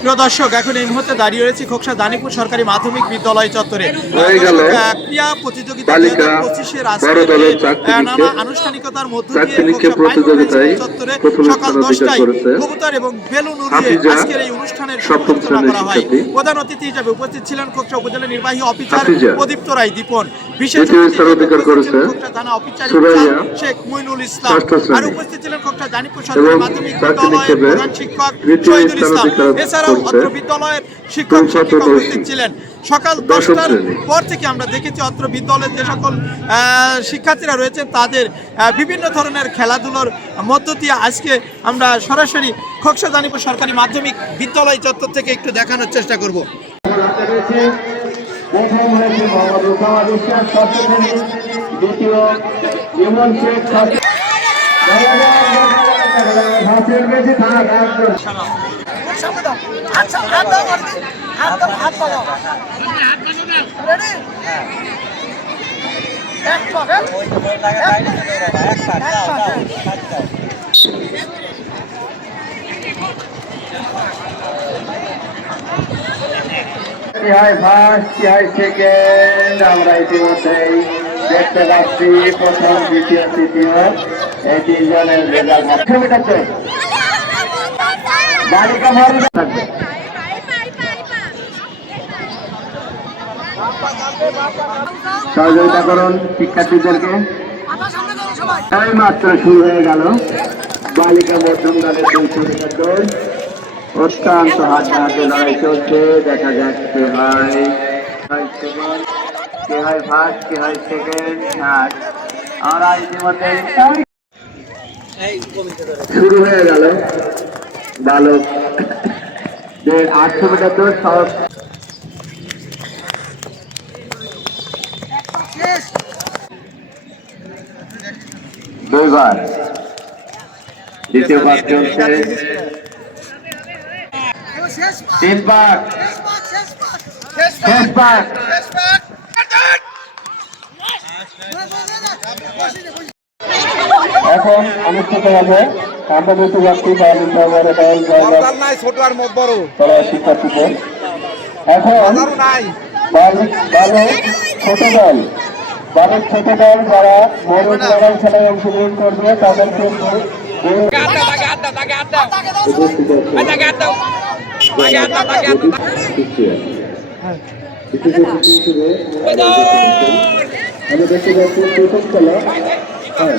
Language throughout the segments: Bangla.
প্রিয় দর্শক এখন এই মুহূর্তে দাঁড়িয়ে রয়েছি খোকসা দানিপুর সরকারি মাধ্যমিক বিদ্যালয় চত্বরে। ক্রীড়া প্রতিযোগিতা নানা আনুষ্ঠানিকতার মধ্য দিয়ে চত্বরে। সকাল দশটায় কবুতর এবং বেলুন উড়িয়ে আজকের এই অনুষ্ঠানের সপ্তম সূচনা করা হয়। প্রধান অতিথি হিসেবে উপস্থিত ছিলেন খোকসা উপজেলা নির্বাহী অফিসার প্রদীপ্ত রায় দীপন। বিশেষ থানা শেখ মুইনুল ইসলাম। আর উপস্থিত ছিলেন খোকসা জানিপুর সরকারি মাধ্যমিক বিদ্যালয়ের প্রধান শিক্ষক শহীদুল ইসলাম। এছাড়াও অত্র বিদ্যালয়ের শিক্ষক শিক্ষিকা উপস্থিত ছিলেন। সকাল দশটার পর থেকে আমরা দেখেছি অত্র বিদ্যালয়ের যে সকল আহ, শিক্ষার্থীরা রয়েছেন তাদের বিভিন্ন ধরনের খেলাধুলোর মধ্য দিয়ে আজকে আমরা সরাসরি খোকসা দানিপুর সরকারি মাধ্যমিক বিদ্যালয় চত্বর থেকে একটু দেখানোর চেষ্টা করব। প্রথম হয়েছে মোহাম্মদ রুকামা বিশ্বাস ষষ্ঠ দ্বিতীয় ইমন শেখ হয় আমরা ইতিমধ্যেই দেখতে পাচ্ছি প্রথম দ্বিতীয় তৃতীয় এই তিনজনের রেজাল্ট থাকবে সহযোগিতা করুন শিক্ষার্থীদেরকে। এই মাত্র শুরু হয়ে গেল। বালিকা মধ্যম দলের মিটার দৌড় অত্যন্ত হাতে লড়াই চলছে। দেখা হয় হয়। কে হয় ফার্স্ট কে হয় সেকেন্ড থার্ড আমরা ইতিমধ্যে শুরু হয়ে গেল। বালক দের আটশো মিটার দৌড় সব দুইবার। দ্বিতীয় পাক চলছে। তিন পাক শেষ পাক এখন অনুষ্ঠিত হবে বড়। করা শিক্ষার্থীদের। এখন বালক ছোট দল। বালক ছোট দল যারা মরুদ লড়াই খেলায় অংশগ্রহণ করবে তাদেরকে উপস্থিত আমি দেখতে পাচ্ছি প্রথম খেলা। হ্যাঁ।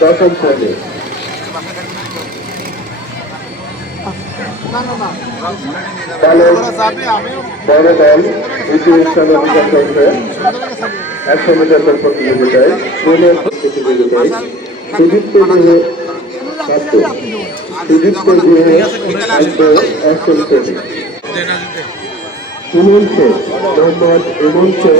দশম শ্রেণি বড় দল দ্বিতীয় স্থান অধিকার করেছে একশো মিটার দৌড় প্রতিযোগিতায় ষোলো প্রতিযোগিতায় সুদীপ্ত দিয়ে সুদীপ্ত দিয়ে একশো একশো শ্রেণি শেখ